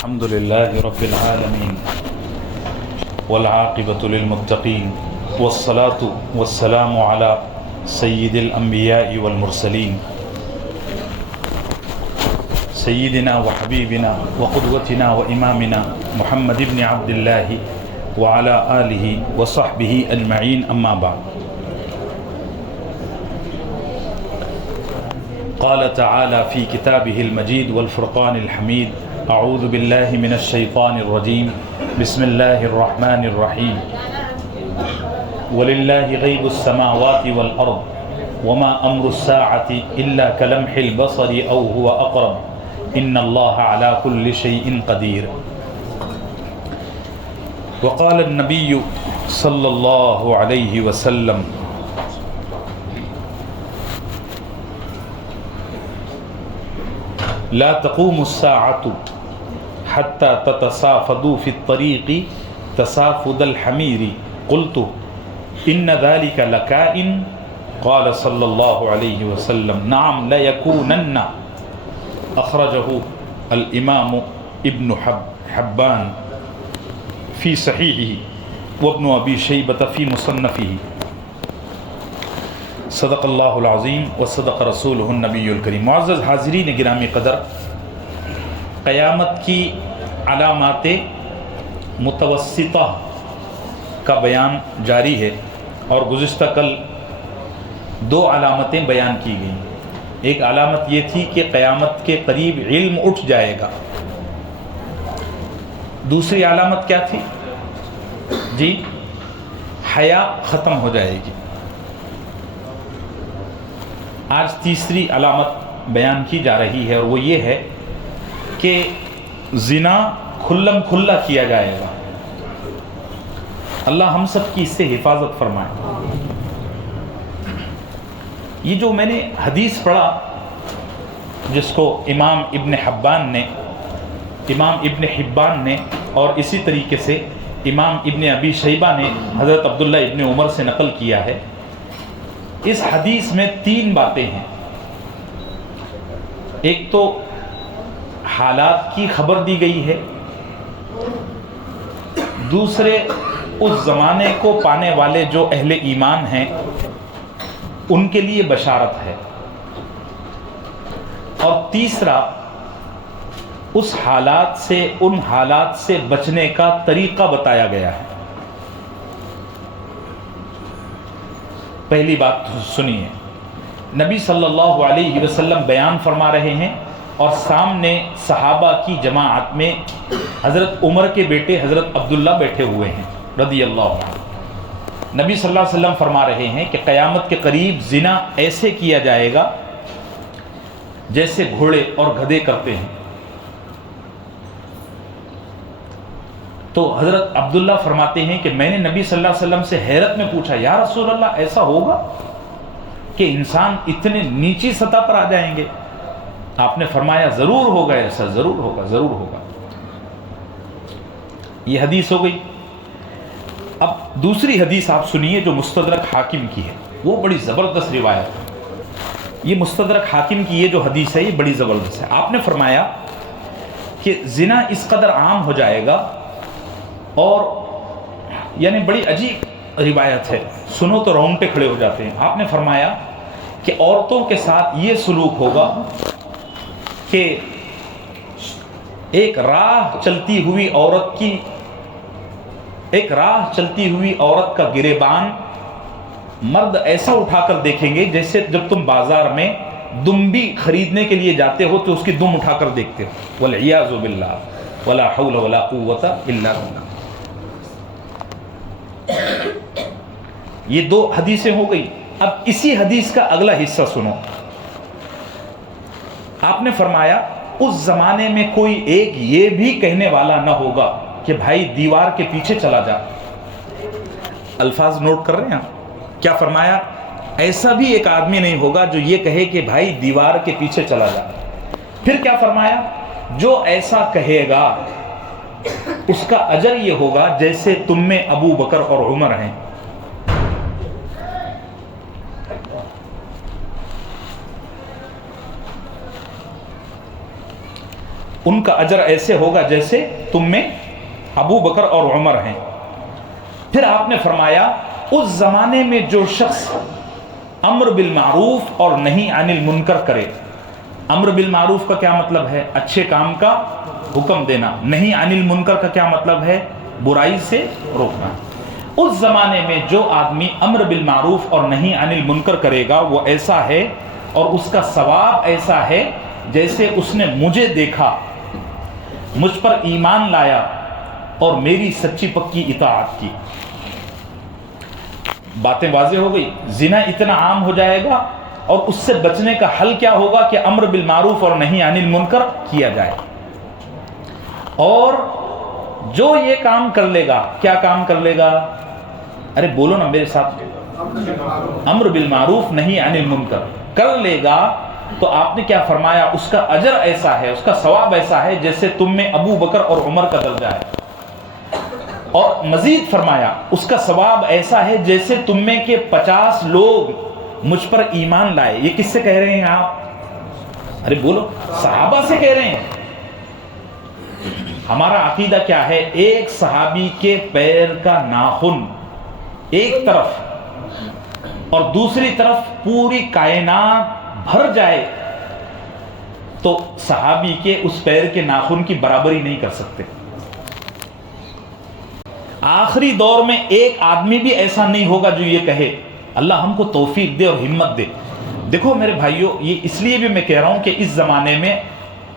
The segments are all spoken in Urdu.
الحمد لله رب العالمين والعاقبة للمتقين والصلاة والسلام على سيد الأنبياء والمرسلين سيدنا وحبيبنا وقدوتنا وإمامنا محمد بن عبد الله وعلى آله وصحبه أجمعين أما بعد. قال تعالى في كتابه المجيد والفرقان الحميد: أعوذ بالله من الشيطان الرجيم بسم الله الرحمن الرحيم ولله غيب السماوات والأرض وما أمر الساعة إلا كلمح البصر أو هو أقرب إن الله على كل شيء قدير. وقال النبي صلى الله عليه وسلم: لا تقوم الساعة حتى تتصافدوا في الطريق تصافد الحمير. قلت: إن ذلك لكائن؟ قال صلى الله عليه وسلم: نعم ليكونن. أخرجه الإمام ابن حبان في صحيحه وابن أبي شيبة في مصنفه. صدق اللہ العظیم و صدق رسولہ النبی الکریم. معزز حاضرین گرامی قدر، قیامت کی علامات متوسطہ کا بیان جاری ہے اور گزشتہ کل دو علامتیں بیان کی گئیں. ایک علامت یہ تھی کہ قیامت کے قریب علم اٹھ جائے گا. دوسری علامت کیا تھی؟ جی، حیا ختم ہو جائے گی. آج تیسری علامت بیان کی جا رہی ہے اور وہ یہ ہے کہ زنا کھلم کھلا کیا جائے گا. اللہ ہم سب کی اس سے حفاظت فرمائے. یہ جو میں نے حدیث پڑھا جس کو امام ابن حبان نے اور اسی طریقے سے امام ابن ابی شیبہ نے حضرت عبداللہ ابن عمر سے نقل کیا ہے، اس حدیث میں تین باتیں ہیں. ایک تو حالات کی خبر دی گئی ہے، دوسرے اس زمانے کو پانے والے جو اہل ایمان ہیں ان کے لیے بشارت ہے، اور تیسرا اس حالات سے ان حالات سے بچنے کا طریقہ بتایا گیا ہے. پہلی بات سنیے، نبی صلی اللہ علیہ وسلم بیان فرما رہے ہیں اور سامنے صحابہ کی جماعت میں حضرت عمر کے بیٹے حضرت عبداللہ بیٹھے ہوئے ہیں رضی اللہ عنہ. نبی صلی اللہ علیہ وسلم فرما رہے ہیں کہ قیامت کے قریب زنا ایسے کیا جائے گا جیسے گھوڑے اور گدھے کرتے ہیں. تو حضرت عبداللہ فرماتے ہیں کہ میں نے نبی صلی اللہ علیہ وسلم سے حیرت میں پوچھا: یا رسول اللہ، ایسا ہوگا کہ انسان اتنے نیچی سطح پر آ جائیں گے؟ آپ نے فرمایا: ضرور ہوگا ایسا، ضرور ہوگا، ضرور ہوگا. یہ حدیث ہو گئی. اب دوسری حدیث آپ سنیے جو مستدرک حاکم کی ہے. وہ بڑی زبردست روایت ہے. یہ مستدرک حاکم کی یہ جو حدیث ہے یہ بڑی زبردست ہے. آپ نے فرمایا کہ زنا اس قدر عام ہو جائے گا، اور یعنی بڑی عجیب روایت ہے، سنو تو رونگٹے کھڑے ہو جاتے ہیں. آپ نے فرمایا کہ عورتوں کے ساتھ یہ سلوک ہوگا کہ ایک راہ چلتی ہوئی عورت کا گریبان مرد ایسا اٹھا کر دیکھیں گے جیسے جب تم بازار میں دمبی خریدنے کے لیے جاتے ہو تو اس کی دم اٹھا کر دیکھتے ہو. والعیاذ باللہ ولا حول ولا قوت الا باللہ. یہ دو حدیثیں ہو گئی. اب اسی حدیث کا اگلا حصہ سنو. آپ نے فرمایا اس زمانے میں کوئی ایک یہ بھی کہنے والا نہ ہوگا کہ بھائی دیوار کے پیچھے چلا جا. الفاظ نوٹ کر رہے ہیں؟ کیا فرمایا؟ ایسا بھی ایک آدمی نہیں ہوگا جو یہ کہے کہ بھائی دیوار کے پیچھے چلا جا. پھر کیا فرمایا؟ جو ایسا کہے گا اس کا اجر یہ ہوگا جیسے تم میں ابو بکر اور عمر ہیں. ان کا اجر ایسے ہوگا جیسے تم میں ابو بکر اور عمر ہیں. پھر آپ نے فرمایا اس زمانے میں جو شخص امر بالمعروف اور نہی عن المنکر کرے. امر بالمعروف کا کیا مطلب ہے؟ اچھے کام کا حکم دینا. نہی عن المنکر کا کیا مطلب ہے؟ برائی سے روکنا. اس زمانے میں جو آدمی امر بالمعروف اور نہی عن المنکر کرے گا وہ ایسا ہے اور اس کا ثواب ایسا ہے جیسے اس نے مجھے دیکھا, مجھ پر ایمان لایا اور میری سچی پکی اطاعت کی. باتیں واضح ہو گئی. زنا اتنا عام ہو جائے گا اور اس سے بچنے کا حل کیا ہوگا کہ امر بالمعروف اور نہی عن المنکر کیا جائے. اور جو یہ کام کر لے گا, کیا کام کر لے گا؟ ارے بولو نا میرے ساتھ. امر بالمعروف نہی عن المنکر کر لے گا تو آپ نے کیا فرمایا؟ اس کا اجر ایسا ہے, اس کا ثواب ایسا ہے جیسے تم میں ابو بکر اور عمر کا درجہ ہے. اور مزید فرمایا اس کا ثواب ایسا ہے جیسے تم میں کے 50 لوگ مجھ پر ایمان لائے. یہ کس سے کہہ رہے ہیں آپ؟ ارے بولو. صحابہ سے کہہ رہے ہیں. ہمارا عقیدہ کیا ہے؟ ایک صحابی کے پیر کا ناخن ایک طرف اور دوسری طرف پوری کائنات بھر جائے تو صحابی کے اس پیر کے ناخن کی برابری نہیں کر سکتے. آخری دور میں ایک آدمی بھی ایسا نہیں ہوگا جو یہ کہے. اللہ ہم کو توفیق دے اور ہمت دے. دیکھو میرے بھائیوں, یہ اس لیے بھی میں کہہ رہا ہوں کہ اس زمانے میں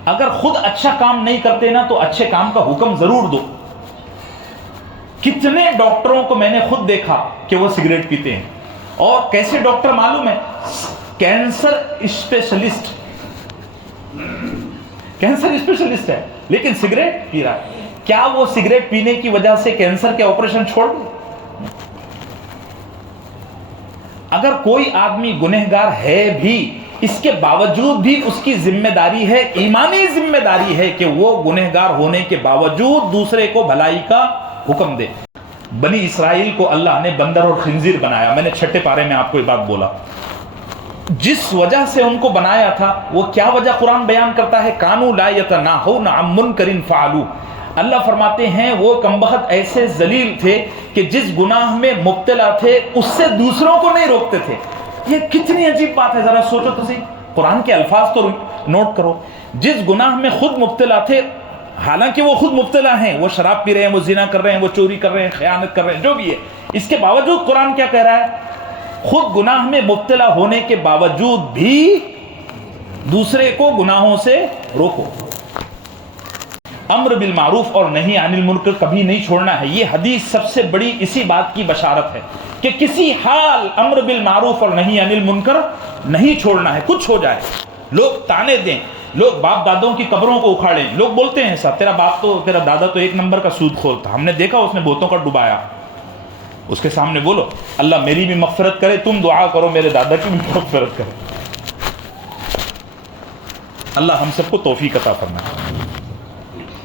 اگر خود اچھا کام نہیں کرتے نا تو اچھے کام کا حکم ضرور دو. کتنے ڈاکٹروں کو میں نے خود دیکھا کہ وہ سگریٹ پیتے ہیں. اور کیسے ڈاکٹر معلوم ہے؟ کینسر اسپیشلسٹ, کینسر اسپیشلسٹ ہے لیکن سگریٹ پی رہا ہے. کیا وہ سگریٹ پینے کی وجہ سے کینسر کے آپریشن چھوڑ دے؟ اگر کوئی آدمی گنہگار ہے بھی, اس کے باوجود بھی اس کی ذمہ داری ہے, ایمانی ذمہ داری ہے کہ وہ گنہگار ہونے کے باوجود دوسرے کو بھلائی کا حکم دے. بنی اسرائیل کو اللہ نے بندر اور خنزیر بنایا. میں نے 6 پارے میں آپ کو یہ بات بولا. جس وجہ سے ان کو بنایا تھا وہ کیا وجہ قرآن بیان کرتا ہے؟ کانوا لا یتناہون عن منکر فعلوہ. اللہ فرماتے ہیں وہ کمبخت ایسے ذلیل تھے کہ جس گناہ میں مبتلا تھے اس سے دوسروں کو نہیں روکتے تھے. یہ کتنی عجیب بات ہے, ذرا سوچو تو صحیح. قرآن کے الفاظ تو نوٹ کرو. جس گناہ میں خود مبتلا تھے, حالانکہ وہ خود مبتلا ہیں, وہ شراب پی رہے ہیں, وہ زنا کر رہے ہیں, وہ چوری کر رہے ہیں, خیانت کر رہے ہیں, جو بھی ہے, اس کے باوجود قرآن کیا کہہ رہا ہے؟ خود گناہ میں مبتلا ہونے کے باوجود بھی دوسرے کو گناہوں سے روکو. امر بالمعروف اور نہی عن المنکر کبھی نہیں چھوڑنا ہے. یہ حدیث سب سے بڑی اسی بات کی بشارت ہے کہ کسی حال امر بالمعروف اور نہی عن المنکر نہیں چھوڑنا ہے. کچھ ہو جائے, لوگ تانے دیں, لوگ باپ دادوں کی قبروں کو اکھاڑیں. لوگ بولتے ہیں صاحب تیرا دادا تو 1 نمبر کا سود خور تھا, ہم نے دیکھا اس نے بوتوں کا ڈبایا. اس کے سامنے بولو اللہ میری بھی مغفرت کرے, تم دعا کرو میرے دادا کی بھی مغفرت کرے. اللہ ہم سب کو توفیق عطا فرمائے.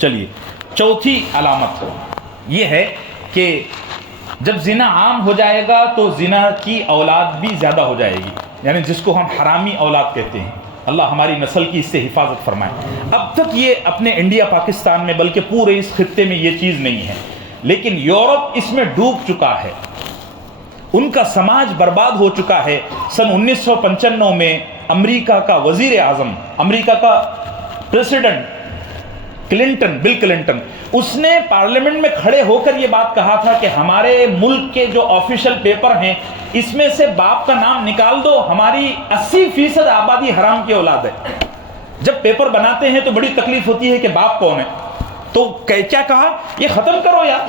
چلیے, چوتھی علامت یہ ہے کہ جب زنا عام ہو جائے گا تو زنا کی اولاد بھی زیادہ ہو جائے گی, یعنی جس کو ہم حرامی اولاد کہتے ہیں. اللہ ہماری نسل کی اس سے حفاظت فرمائے. اب تک یہ اپنے انڈیا پاکستان میں بلکہ پورے اس خطے میں یہ چیز نہیں ہے, لیکن یورپ اس میں ڈوب چکا ہے. ان کا سماج برباد ہو چکا ہے. سن 1995 میں امریکہ کا وزیر اعظم, امریکہ کا پریزیڈنٹ بل کلنٹن, اس نے پارلیمنٹ میں کھڑے ہو کر یہ بات کہا تھا کہ ہمارے ملک کے جو آفیشل پیپر ہیں اس میں سے باپ کا نام نکال دو, ہماری 80% آبادی حرام کی اولاد ہے. جب پیپر بناتے ہیں تو بڑی تکلیف ہوتی ہے کہ باپ کون ہے, تو کیا کہا, یہ ختم کرو یار.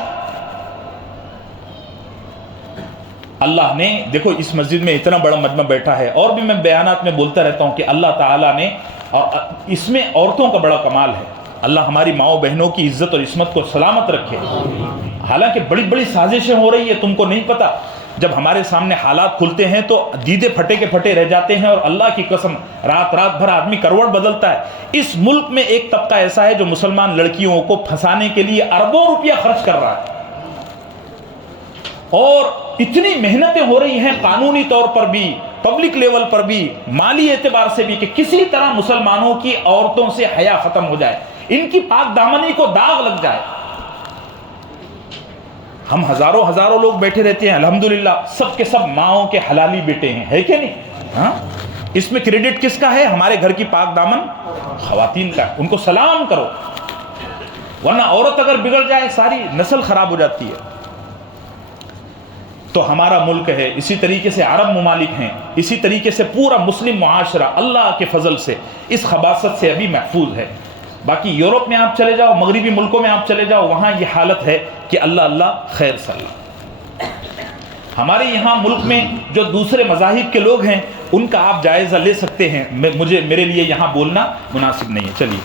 اللہ نے دیکھو اس مسجد میں اتنا بڑا مجمع بیٹھا ہے, اور بھی میں بیانات میں بولتا رہتا ہوں کہ اللہ تعالیٰ نے, اور اس میں عورتوں کا بڑا کمال ہے, اللہ ہماری ماؤں بہنوں کی عزت اور عصمت کو سلامت رکھے. حالانکہ بڑی بڑی سازشیں ہو رہی ہے, تم کو نہیں پتا. جب ہمارے سامنے حالات کھلتے ہیں تو دیدے پھٹے کے پھٹے رہ جاتے ہیں, اور اللہ کی قسم رات بھر آدمی کروڑ بدلتا ہے. اس ملک میں ایک طبقہ ایسا ہے جو مسلمان لڑکیوں کو پھنسانے کے لیے اربوں روپیہ خرچ کر رہا ہے, اور اتنی محنتیں ہو رہی ہیں قانونی طور پر بھی, پبلک لیول پر بھی, مالی اعتبار سے بھی, کہ کسی طرح مسلمانوں کی عورتوں سے حیا ختم ہو جائے. ان کی پاک دامنی کو داغ لگ جائے. ہم ہزاروں لوگ بیٹھے رہتے ہیں, الحمدللہ سب کے سب ماؤں کے حلالی بیٹے ہیں, ہے کہ نہیں؟ ہاں, اس میں کریڈٹ کس کا ہے؟ ہمارے گھر کی پاک دامن خواتین کا. ان کو سلام کرو, ورنہ عورت اگر بگڑ جائے ساری نسل خراب ہو جاتی ہے. تو ہمارا ملک ہے, اسی طریقے سے عرب ممالک ہیں, اسی طریقے سے پورا مسلم معاشرہ اللہ کے فضل سے اس خباثت سے ابھی محفوظ ہے. باقی یورپ میں آپ چلے جاؤ, مغربی ملکوں میں آپ چلے جاؤ, وہاں یہ حالت ہے کہ اللہ خیر صلی اللہ. ہمارے یہاں ملک میں جو دوسرے مذاہب کے لوگ ہیں ان کا آپ جائزہ لے سکتے ہیں, میرے لیے یہاں بولنا مناسب نہیں ہے. چلیے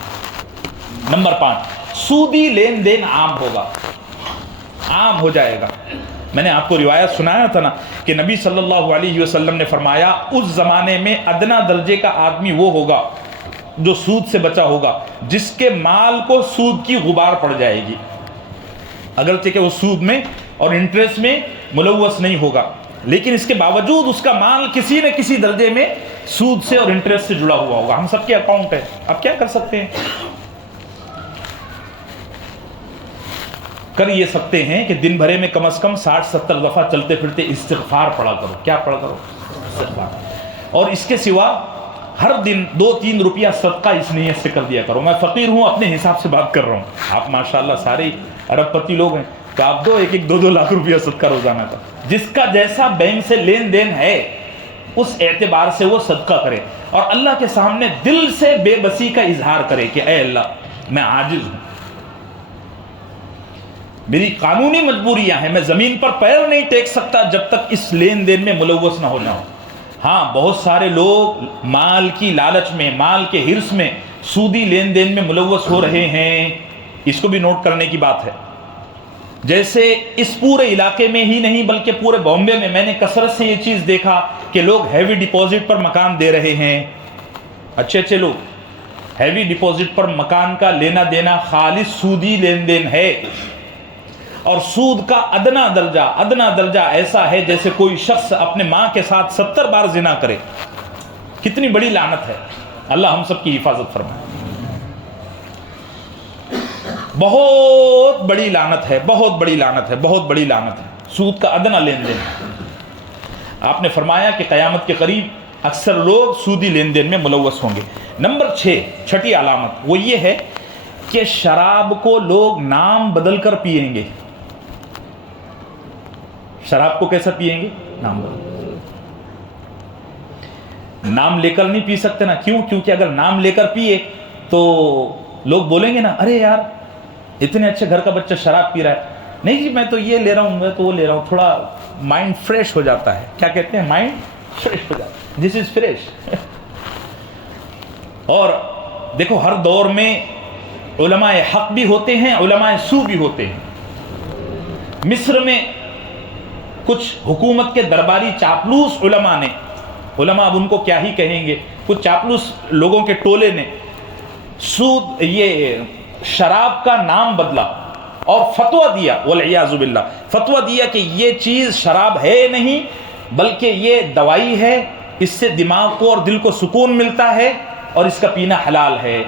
نمبر 5, سودی لین دین عام ہوگا, عام ہو جائے گا. میں نے آپ کو روایت سنایا تھا نا کہ نبی صلی اللہ علیہ وسلم نے فرمایا اس زمانے میں ادنا درجے کا آدمی وہ ہوگا جو سود سے بچا ہوگا جس کے مال کو سود کی غبار پڑ جائے گی, اگرچہ کہ وہ سود میں اور انٹرسٹ میں ملوث نہیں ہوگا, لیکن اس کے باوجود اس کا مال کسی نہ کسی درجے میں سود سے اور انٹرسٹ سے جڑا ہوا ہوگا. ہم سب کے اکاؤنٹ ہے, اب کیا کر سکتے ہیں؟ کر یہ سکتے ہیں کہ دن بھرے میں کم از کم 60-70 دفعہ چلتے پھرتے استغفار پڑھا کرو. کیا پڑھا کرو؟ استغفار. اور اس کے سوا ہر دن 2-3 روپیہ صدقہ اس نیت سے کر دیا کرو. میں فقیر ہوں, اپنے حساب سے بات کر رہا ہوں, آپ ماشاءاللہ سارے ارب پتی لوگ ہیں, تو آپ دو 1-2 لاکھ روپیہ صدقہ روزانہ کا. جس کا جیسا بینک سے لین دین ہے اس اعتبار سے وہ صدقہ کرے اور اللہ کے سامنے دل سے بے بسی کا اظہار کرے کہ اے اللہ میں عاجز ہوں, میری قانونی مجبوریاں ہیں, میں زمین پر پیر نہیں ٹیک سکتا جب تک اس لین دین میں ملوث نہ ہو جاؤں. ہاں, بہت سارے لوگ مال کی لالچ میں, مال کے حرص میں سودی لین دین میں ملوث ہو رہے ہیں, اس کو بھی نوٹ کرنے کی بات ہے. جیسے اس پورے علاقے میں ہی نہیں بلکہ پورے بامبے میں میں نے کثرت سے یہ چیز دیکھا کہ لوگ ہیوی ڈپازٹ پر مکان دے رہے ہیں. اچھے لوگ ہیوی ڈپازٹ پر مکان کا لینا دینا خالص سودی لین دین ہے, اور سود کا ادنا درجہ ایسا ہے جیسے کوئی شخص اپنے ماں کے ساتھ 70 بار زنا کرے. کتنی بڑی لعنت ہے, اللہ ہم سب کی حفاظت فرمائے. بہت بڑی لعنت ہے, بہت بڑی لعنت ہے سود کا ادنا لین دین. آپ نے فرمایا کہ قیامت کے قریب اکثر لوگ سودی لین دین میں ملوث ہوں گے. نمبر 6, چھٹی علامت وہ یہ ہے کہ شراب کو لوگ نام بدل کر پئیں گے. شراب کو کیسا پئیں گے؟ نام بدل. نام لے کر نہیں پی سکتے نا, کیوں؟ کیونکہ اگر نام لے کر پیے تو لوگ بولیں گے نا, ارے یار اتنے اچھے گھر کا بچہ شراب پی رہا ہے. نہیں جی میں تو یہ لے رہا ہوں, میں تو وہ لے رہا ہوں, تھوڑا مائنڈ فریش ہو جاتا ہے. کیا کہتے ہیں؟ مائنڈ فریش ہو جاتا ہے, دس از فریش. اور دیکھو ہر دور میں علماء حق بھی ہوتے ہیں, علماء سو بھی ہوتے ہیں. مصر میں کچھ حکومت کے درباری چاپلوس علماء نے, علماء اب ان کو کیا ہی کہیں گے, کچھ چاپلوس لوگوں کے ٹولے نے سود یہ شراب کا نام بدلا اور فتویٰ دیا, والعیاذ باللہ فتویٰ دیا کہ یہ چیز شراب ہے نہیں بلکہ یہ دوائی ہے, اس سے دماغ کو اور دل کو سکون ملتا ہے اور اس کا پینا حلال ہے.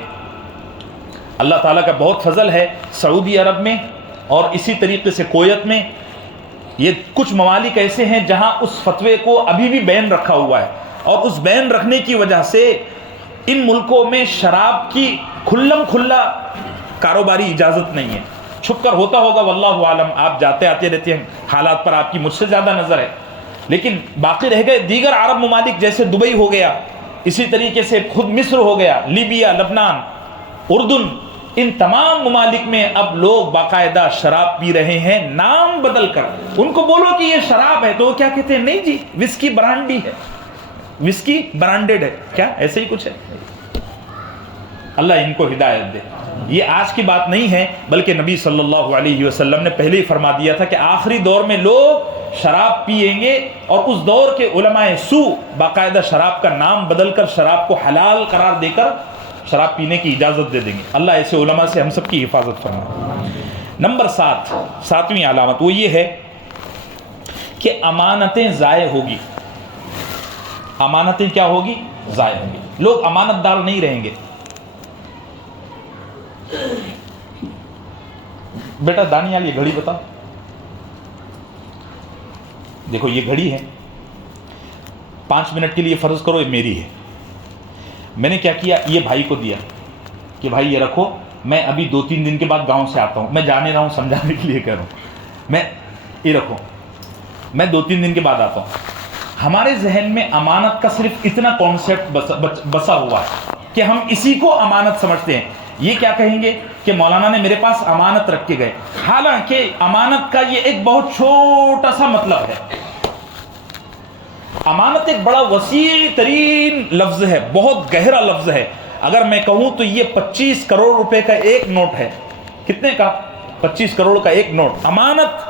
اللہ تعالیٰ کا بہت فضل ہے, سعودی عرب میں اور اسی طریقے سے کویت میں یہ کچھ ممالک ایسے ہیں جہاں اس فتوے کو ابھی بھی بین رکھا ہوا ہے, اور اس بین رکھنے کی وجہ سے ان ملکوں میں شراب کی کھلم کھلا کاروباری اجازت نہیں ہے. چھپ کر ہوتا ہوگا واللہ عالم, آپ جاتے آتے رہتے ہیں, حالات پر آپ کی مجھ سے زیادہ نظر ہے. لیکن باقی رہ گئے دیگر عرب ممالک جیسے دبئی ہو گیا, اسی طریقے سے خود مصر ہو گیا, لیبیا, لبنان, اردن, ان تمام ممالک میں اب لوگ باقاعدہ شراب پی رہے ہیں نام بدل کر. ان کو بولو کہ یہ شراب ہے تو وہ کیا کہتے ہیں؟ نہیں جی وسکی برانڈی ہے, وسکی برانڈیڈ ہے. کیا ایسے ہی کچھ ہے؟ اللہ ان کو ہدایت دے. یہ آج کی بات نہیں ہے بلکہ نبی صلی اللہ علیہ وسلم نے پہلے ہی فرما دیا تھا کہ آخری دور میں لوگ شراب پیئیں گے, اور اس دور کے علماء سو باقاعدہ شراب کا نام بدل کر شراب کو حلال قرار دے کر شراب پینے کی اجازت دے دیں گے. اللہ ایسے علماء سے ہم سب کی حفاظت فرمائے. نمبر 7, 7ویں علامت وہ یہ ہے کہ امانتیں ضائع ہوگی. امانتیں کیا ہوگی؟ ضائع ہوگی. لوگ امانت دار نہیں رہیں گے. بیٹا دانیال یہ گھڑی بتا. دیکھو یہ گھڑی ہے, 5 منٹ کے لیے فرض کرو یہ میری ہے. میں نے کیا کیا, یہ بھائی کو دیا کہ بھائی یہ رکھو, میں ابھی 2-3 دن کے بعد گاؤں سے آتا ہوں, میں جانے رہا ہوں, سمجھانے کے لیے کہہ رہا ہوں, میں یہ رکھو میں 2-3 دن کے بعد آتا ہوں. ہمارے ذہن میں امانت کا صرف اتنا کانسیپٹ بسا ہوا ہے کہ ہم اسی کو امانت سمجھتے ہیں. یہ کیا کہیں گے کہ مولانا نے میرے پاس امانت رکھ کے گئے, حالانکہ امانت کا یہ ایک بہت چھوٹا سا مطلب ہے. امانت ایک بڑا وسیع ترین لفظ ہے, بہت گہرا لفظ ہے. اگر میں کہوں تو یہ 25 کروڑ روپے کا ایک نوٹ ہے. کتنے کا؟ 25 کروڑ کا ایک نوٹ. امانت,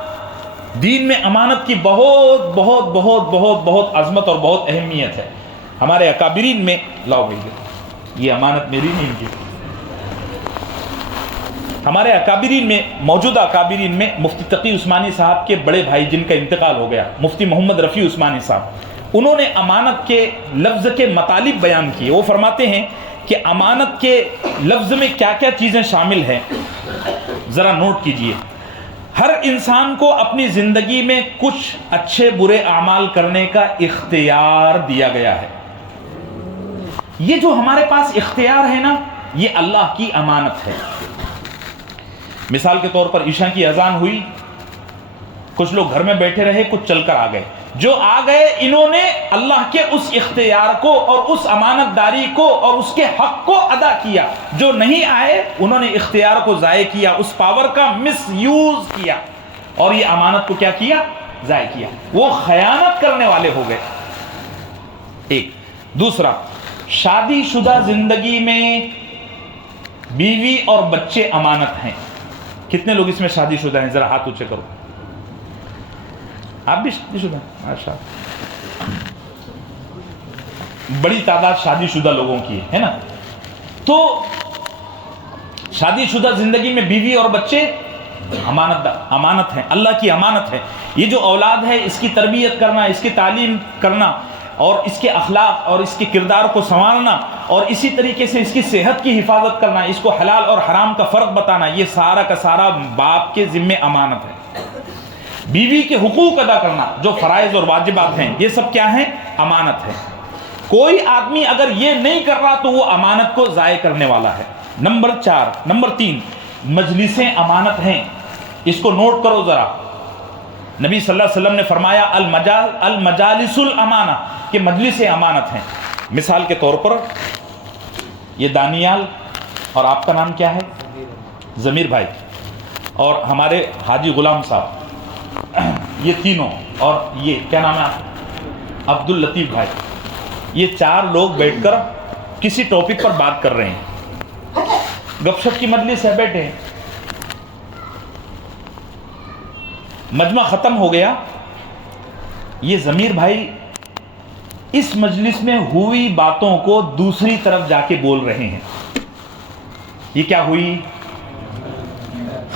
دین میں امانت کی بہت بہت بہت بہت بہت عظمت اور بہت اہمیت ہے. ہمارے اکابرین میں, لاؤ بھائی یہ امانت میری نہیں کی, ہمارے اکابرین میں, موجودہ اکابرین میں مفتی تقی عثمانی صاحب کے بڑے بھائی جن کا انتقال ہو گیا, مفتی محمد رفیع عثمانی صاحب, انہوں نے امانت کے لفظ کے مطالب بیان کیے. وہ فرماتے ہیں کہ امانت کے لفظ میں کیا کیا چیزیں شامل ہیں, ذرا نوٹ کیجئے. ہر انسان کو اپنی زندگی میں کچھ اچھے برے اعمال کرنے کا اختیار دیا گیا ہے. یہ جو ہمارے پاس اختیار ہے نا, یہ اللہ کی امانت ہے. مثال کے طور پر عشاء کی اذان ہوئی, کچھ لوگ گھر میں بیٹھے رہے, کچھ چل کر آ گئے. جو آ گئے انہوں نے اللہ کے اس اختیار کو اور اس امانت داری کو اور اس کے حق کو ادا کیا. جو نہیں آئے انہوں نے اختیار کو ضائع کیا, اس پاور کا مس یوز کیا, اور یہ امانت کو کیا کیا؟ ضائع کیا. وہ خیانت کرنے والے ہو گئے. ایک. دوسرا, شادی شدہ زندگی میں بیوی اور بچے امانت ہیں. کتنے لوگ اس میں شادی شدہ ہیں؟ ذرا ہاتھ اونچے کرو. آپ بھی شادی شدہ ہیں؟ ماشاء اللہ, بڑی تعداد شادی شدہ لوگوں کی ہے نا. تو شادی شدہ زندگی میں بیوی اور بچے امانت ہیں, اللہ کی امانت ہے. یہ جو اولاد ہے اس کی تربیت کرنا, اس کی تعلیم کرنا, اور اس کے اخلاق اور اس کے کردار کو سنوارنا, اور اسی طریقے سے اس کی صحت کی حفاظت کرنا, اس کو حلال اور حرام کا فرق بتانا, یہ سارا کا سارا باپ کے ذمے امانت ہے. بیوی کے حقوق ادا کرنا, جو فرائض اور واجبات ہیں, یہ سب کیا ہیں؟ امانت ہے. کوئی آدمی اگر یہ نہیں کر رہا تو وہ امانت کو ضائع کرنے والا ہے. نمبر 3, مجلسیں امانت ہیں. اس کو نوٹ کرو ذرا. نبی صلی اللہ علیہ وسلم نے فرمایا المجالس الامانہ, کہ مجلسیں امانت ہیں. مثال کے طور پر یہ دانیال, اور آپ کا نام کیا ہے؟ ضمیر بھائی, اور ہمارے حاجی غلام صاحب, یہ تینوں, اور یہ کیا نام ہے عبد اللطیف بھائی, یہ 4 لوگ بیٹھ کر کسی ٹاپک پر بات کر رہے ہیں. گپ شپ کی مجلس ہے, بیٹھے ہیں, مجمع ختم ہو گیا. یہ ضمیر بھائی اس مجلس میں ہوئی باتوں کو دوسری طرف جا کے بول رہے ہیں. یہ کیا ہوئی؟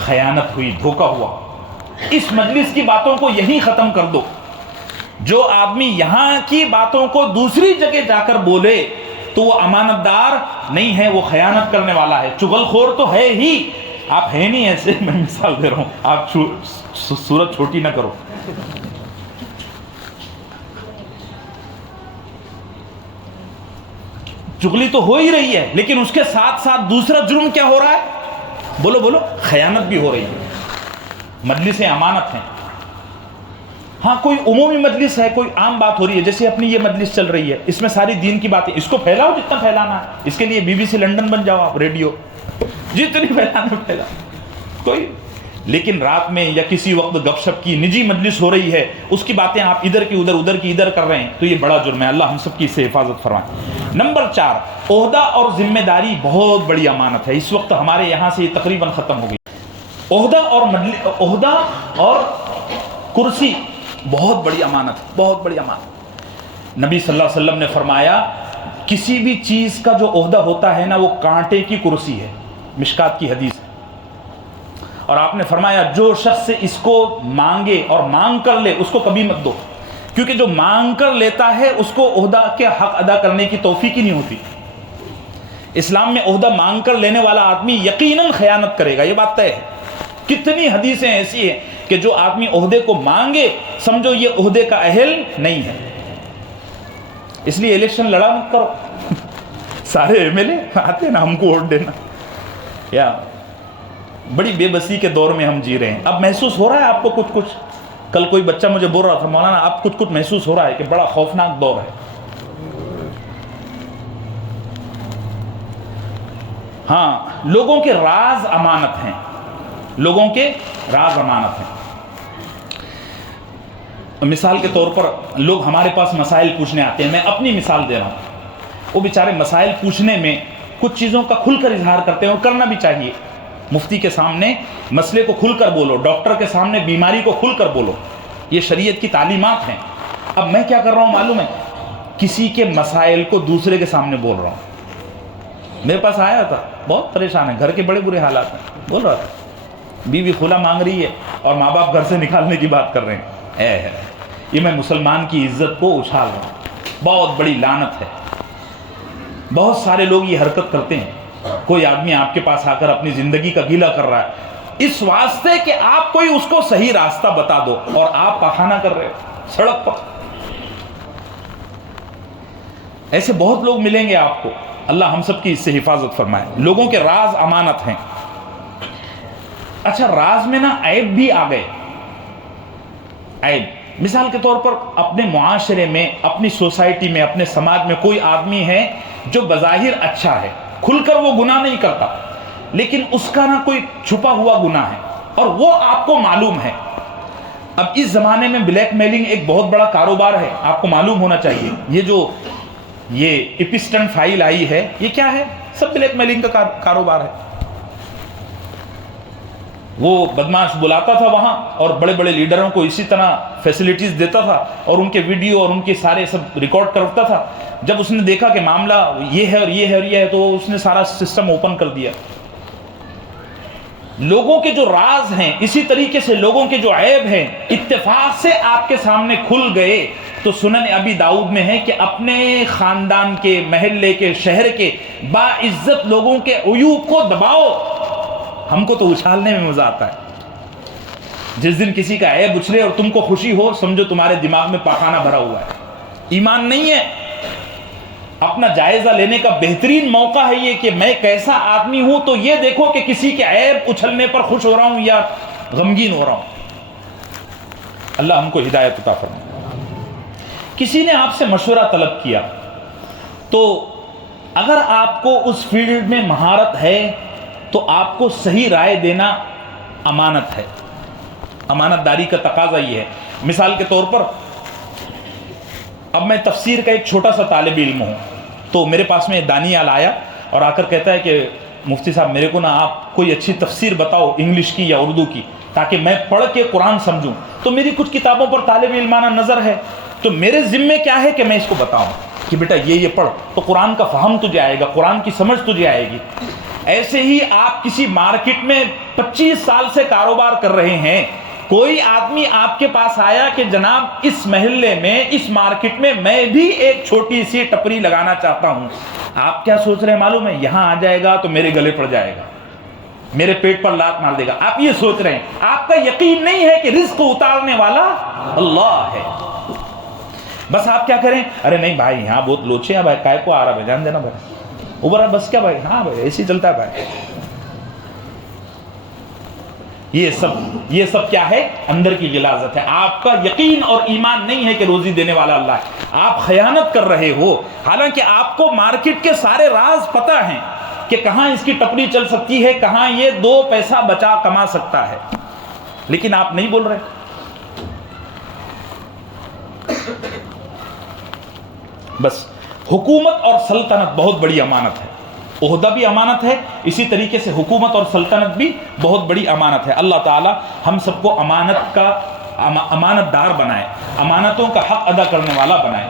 خیانت ہوئی, دھوکہ ہوا. اس مجلس کی باتوں کو یہیں ختم کر دو. جو آدمی یہاں کی باتوں کو دوسری جگہ جا کر بولے تو وہ امانت دار نہیں ہے, وہ خیانت کرنے والا ہے, چغل خور تو ہے ہی. آپ ہیں نہیں ایسے, میں مثال دے رہا ہوں, آپ صورت چھوٹی نہ کرو. چغلی تو ہو ہی رہی ہے, لیکن اس کے ساتھ ساتھ دوسرا جرم کیا ہو رہا ہے؟ بولو بولو. خیانت بھی ہو رہی ہے. مجلسیں امانت ہیں. ہاں کوئی عمومی مجلس ہے, کوئی عام بات ہو رہی ہے, جیسے اپنی یہ مجلس چل رہی ہے, اس میں ساری دین کی باتیں, اس کو پھیلاؤ جتنا پھیلانا ہے. اس کے لیے BBC لنڈن بن جاؤ آپ, ریڈیو, جتنی پھیلانا پھیلا کوئی. لیکن رات میں یا کسی وقت گپ شپ کی نجی مجلس ہو رہی ہے, اس کی باتیں آپ ادھر کی ادھر, ادھر کی ادھر کر رہے ہیں, تو یہ بڑا جرم ہے. اللہ ہم سب کی اس سے حفاظت فرمائے. نمبر 4, عہدہ اور ذمہ داری بہت بڑی امانت ہے. اس وقت ہمارے یہاں سے یہ تقریباً ختم ہو گئی. عہدہ اور کرسی بہت بڑی امانت ہے, بہت بڑی امانت. نبی صلی اللہ علیہ وسلم نے فرمایا کسی بھی چیز کا جو عہدہ ہوتا ہے نا, وہ کانٹے کی کرسی ہے. مشکات کی حدیث ہے. اور آپ نے فرمایا جو شخص سے اس کو مانگے اور مانگ کر لے, اس کو کبھی مت دو, کیونکہ جو مانگ کر لیتا ہے اس کو عہدہ کے حق ادا کرنے کی توفیق ہی نہیں ہوتی. اسلام میں عہدہ مانگ کر لینے والا آدمی یقیناً خیانت کرے گا، یہ بات طے ہے۔ کتنی حدیثیں ایسی ہیں کہ جو آدمی عہدے کو مانگے سمجھو یہ عہدے کا اہل نہیں ہے۔ اس لیے الیکشن لڑا مت کرو، سارے ایم ایل اے آتے نا ہم کو ووٹ دینا، یا بڑی بے بسی کے دور میں ہم جی رہے ہیں۔ اب محسوس ہو رہا ہے آپ کو کچھ؟ کل کوئی بچہ مجھے بول رہا تھا مولانا اب کچھ محسوس ہو رہا ہے کہ بڑا خوفناک دور ہے۔ ہاں، لوگوں کے راز امانت ہیں، لوگوں کے راز امانت ہیں۔ مثال کے طور پر لوگ ہمارے پاس مسائل پوچھنے آتے ہیں، میں اپنی مثال دے رہا ہوں، وہ بیچارے مسائل پوچھنے میں کچھ چیزوں کا کھل کر اظہار کرتے ہیں اور کرنا بھی چاہیے۔ مفتی کے سامنے مسئلے کو کھل کر بولو، ڈاکٹر کے سامنے بیماری کو کھل کر بولو، یہ شریعت کی تعلیمات ہیں۔ اب میں کیا کر رہا ہوں معلوم ہے؟ کسی کے مسائل کو دوسرے کے سامنے بول رہا ہوں۔ میرے پاس آیا تھا، بہت پریشان ہے، گھر کے بڑے برے حالات ہیں، بول رہا تھا بیوی خلا مانگ رہی ہے اور ماں باپ گھر سے نکالنے کی بات کر رہے ہیں۔ یہ میں مسلمان کی عزت کو اچھال رہا ہوں، بہت بڑی لعنت ہے۔ بہت سارے لوگ یہ حرکت کرتے ہیں۔ کوئی آدمی آپ کے پاس آ کر اپنی زندگی کا گیلہ کر رہا ہے اس واسطے کہ آپ کوئی اس کو صحیح راستہ بتا دو، اور آپ پاخانہ کر رہے ہو سڑک پر۔ ایسے بہت لوگ ملیں گے آپ کو، اللہ ہم سب کی اس سے حفاظت فرمائے۔ لوگوں کے راز امانت ہیں۔ اچھا، راز میں نا عیب بھی آ گئے۔ عیب مثال کے طور پر اپنے معاشرے میں، اپنی سوسائٹی میں، اپنے سماج میں کوئی آدمی ہے جو بظاہر اچھا ہے، کھل کر وہ گناہ نہیں کرتا، لیکن اس کا نا کوئی چھپا ہوا گناہ ہے اور وہ آپ کو معلوم ہے۔ اب اس زمانے میں بلیک میلنگ ایک بہت بڑا کاروبار ہے، آپ کو معلوم ہونا چاہیے۔ یہ جو ایپسٹن فائل آئی ہے، یہ کیا ہے؟ سب بلیک میلنگ کا کاروبار ہے۔ وہ بدماش بلاتا تھا وہاں اور بڑے بڑے لیڈروں کو اسی طرح فیسلٹیز دیتا تھا اور ان کے ویڈیو اور ان کے سارے سب ریکارڈ کرتا تھا۔ جب اس نے دیکھا کہ معاملہ یہ ہے اور یہ ہے اور یہ ہے تو اس نے سارا سسٹم اوپن کر دیا۔ لوگوں کے جو راز ہیں، اسی طریقے سے لوگوں کے جو عیب ہیں اتفاق سے آپ کے سامنے کھل گئے تو سنن ابی داؤد میں ہے کہ اپنے خاندان کے، محلے کے، شہر کے باعزت لوگوں کے عیوب کو دباؤ۔ ہم کو تو اچھالنے میں مزہ آتا ہے۔ جس دن کسی کا عیب اچھلے اور تم کو خوشی ہو، سمجھو تمہارے دماغ میں پاخانہ بھرا ہوا ہے، ایمان نہیں ہے۔ اپنا جائزہ لینے کا بہترین موقع ہے یہ کہ میں کیسا آدمی ہوں، تو یہ دیکھو کہ کسی کے عیب اچھلنے پر خوش ہو رہا ہوں یا غمگین ہو رہا ہوں۔ اللہ ہم کو ہدایت عطا فرمائے۔ کسی نے آپ سے مشورہ طلب کیا تو اگر آپ کو اس فیلڈ میں مہارت ہے تو آپ کو صحیح رائے دینا امانت ہے، امانت داری کا تقاضا یہ ہے۔ مثال کے طور پر اب میں تفسیر کا ایک چھوٹا سا طالب علم ہوں، تو میرے پاس میں دانیال آیا اور آ کر کہتا ہے کہ مفتی صاحب میرے کو نا آپ کوئی اچھی تفسیر بتاؤ انگلش کی یا اردو کی، تاکہ میں پڑھ کے قرآن سمجھوں۔ تو میری کچھ کتابوں پر طالب علمانہ نظر ہے، تو میرے ذمے کیا ہے کہ میں اس کو بتاؤں کہ بیٹا یہ پڑھ، تو قرآن کا فہم تجھے آئے گا، قرآن کی سمجھ تجھے آئے گی۔ ایسے ہی آپ کسی مارکیٹ میں 25 سال سے کاروبار کر رہے ہیں، کوئی آدمی آپ کے پاس آیا کہ جناب اس محلے میں، اس مارکیٹ میں میں بھی ایک چھوٹی سی ٹپری لگانا چاہتا ہوں، آپ کیا سوچ رہے ہیں معلوم ہے؟ یہاں آ جائے گا تو میرے گلے پڑ جائے گا، میرے پیٹ پر لات مار دے گا۔ آپ یہ سوچ رہے ہیں، آپ کا یقین نہیں ہے کہ رزق اتارنے والا اللہ ہے۔ بس آپ کیا کریں؟ ارے نہیں بھائی یہاں بہت لوچے ہیں بھائی، کائے کو آ رہا ہے جان دینا بھائی، اوبر بس کیا بھائی، ہاں بھائی ایسے ہی چلتا ہے بھائی۔ یہ سب کیا ہے؟ اندر کی غلاظت ہے۔ آپ کا یقین اور ایمان نہیں ہے کہ روزی دینے والا اللہ ہے، آپ خیانت کر رہے ہو۔ حالانکہ آپ کو مارکیٹ کے سارے راز پتہ ہیں کہ کہاں اس کی ٹپڑی چل سکتی ہے، کہاں یہ 2 پیسہ کما سکتا ہے، لیکن آپ نہیں بول رہے۔ بس حکومت اور سلطنت بہت بڑی امانت ہے، عہدہ بھی امانت ہے، اسی طریقے سے حکومت اور سلطنت بھی بہت بڑی امانت ہے۔ اللہ تعالی ہم سب کو امانت دار بنائے، امانتوں کا حق ادا کرنے والا بنائے۔